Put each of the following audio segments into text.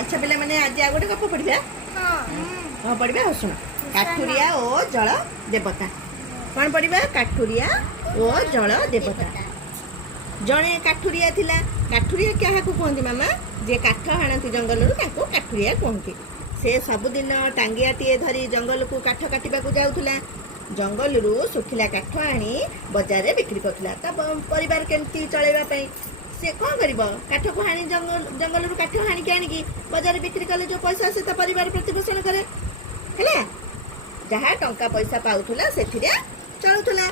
अच्छा पिला मैंने आज आ गोटे गप पढ़िया हाँ पढ़िया हो शुण काठुरिया ओ जल देवता कौन पढ़िया काठुरिया ओ जल देवता जड़े काठुरिया थिला काठुरिया क्या कहते मामा जे काठ हाणती जंगल काठुरिया कहते से सबुदिन टांगियाटे धरी जंगल को काठ काटा जाऊला जंगल सुखिला काठ आनी बजार बिक्री करुला परिवार केमती चलैवाई से कौन कर काठ को हाणी जंगल काठ हाणिकी आनिकी बजार बिक्री कले जो पैसा से परिवार प्रतिपोषण करे जहाँ टंका पैसा पाउला से चलुला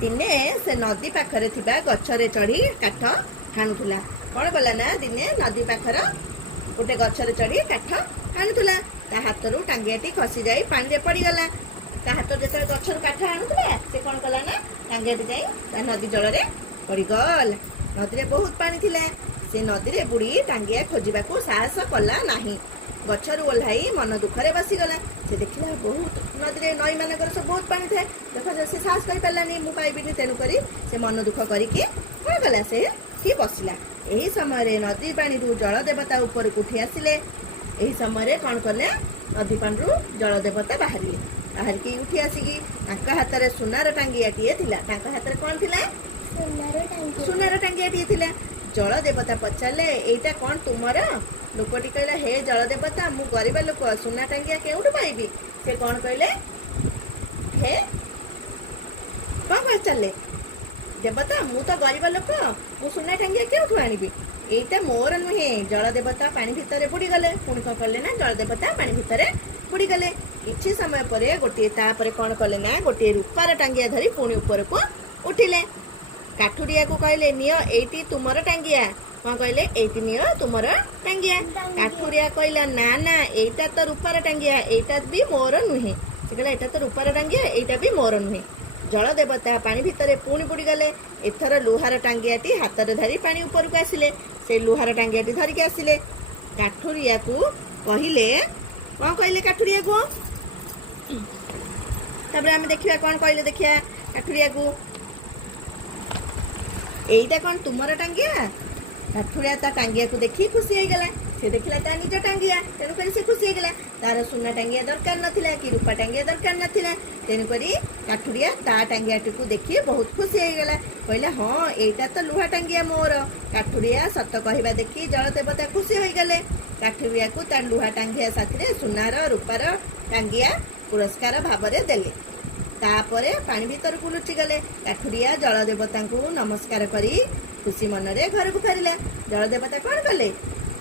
दिने से नदी पाखरे थिबा गछरे चढ़ी काठ हाणुला कौन कला ना दिने नदी पाखर गोटे गछरे चढ़ी काठ हाणुला ता हाथ रू टांगियाटी खसी जाई पानी पड़गला ता हाथ जो गछर काठ हाणुला से कौन कला ना टांगियाटी जाई नदी जल रे पड़गल नदी रे बहुत पानी थिला से नदी रे बुड़ी टांगिया खोजिबाकू साहस कला नाही गछरू ओह्लाई मन दुखरे बसीगला से देखला बहुत नदी रे नई मानकर सब बहुत पानी थाए देख से साहस कर पारानी मु पाइबिनी तेणु करी से मन दुख करके कौन गला से कि बसला यही समय नदी पानी रू जल देवता ऊपर उठी आसिले यही समय कौन कले नदी पानी रू जल देवता बाहरिले बाहरिकी उठी आसिकी हाथ में सुनार टांगियाटे थिला हाथ में कौन थिला सुनार टांगियाटे थिला जल देवता पचारे एटा कौन तुमर लोकटी कहला हे जल देवता मु गरीब लोक सुना टांगिया केउठु पाइबी से कौन कहले हे कौन पचारे देवता मु तो गरीब लोक मु सुना टांगिया केउठु आनिबी एटा मोर नुहे जल देवता पानी भितर बुड़ी गले पुणी कौन कले ना जल देवता पानी भितर बुड़ी गले किछि समय पर गोटे तापर कौन कले ना गोटे रूपार टांगिया धरी पुणी ऊपर को उठिले काठुरिया को कहले नियो एटी तुमर टांगिया कौन कहले एटी नियो तुमर टांगिया काठुरिया कहला ना ना एटा तो रूपार टांगिया एटा भी मोर नुहे से कहला एटा तो रूपार टांगिया एटा भी मोर नुहे जल देवता पानी भितर पुणी बुड़ी गले एथर लुहार टांगियाटी हाथ में धरी पानी ऊपर को आसिले से लुहार टांगियाटी धरिकी आसिले काठुरिया को कहले कौन कहले काठुरिया को तब आम देखा कौन कहले देखिया काठुरिया को एटा कौन तुमर टांगिया काठुरिया ता टांगिया को देखी खुशी हो गला से देखला ता निज टांगिया तेणु करी से खुशी हो गला तार सुना टांगिया दरकार नथिला कि रूपा टांगिया दरकार नथिला तेणु करी काठुरिया ता टांगियाटी को देखी बहुत खुशी हो गला कहला हाँ एटा तो लुहा टांगिया मोर काठुरिया सत कहवा देखी जल देवता खुशी हो गले काठुरिया को ता लुहा टांगिया साथी सुनार रूपार टांगिया पुरस्कार भाव में देले तापरे पानी भीतर को लुचि गले काठुरिया जल देवता को नमस्कार करी खुशी मन रे घर को फेरिले जल देवता कौन कले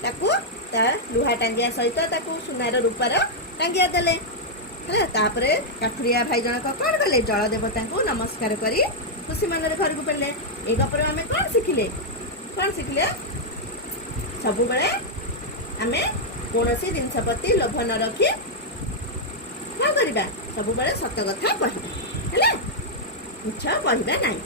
ताकू ता लुहा टांगिया सहित ताकू सुनार रूपार टांगिया देले है तापरे काठुरिया भाई जनक कौन कले जल देवता को नमस्कार करी खुशी मन रे घर को फेरिले ए गपर आमे कौन शिखिले सब बेले आमे कोनोसी जिनस प्रति लोभ न रखी कौन करबा सब बेले सत कथा कहबा मिछ कहबा नहीं।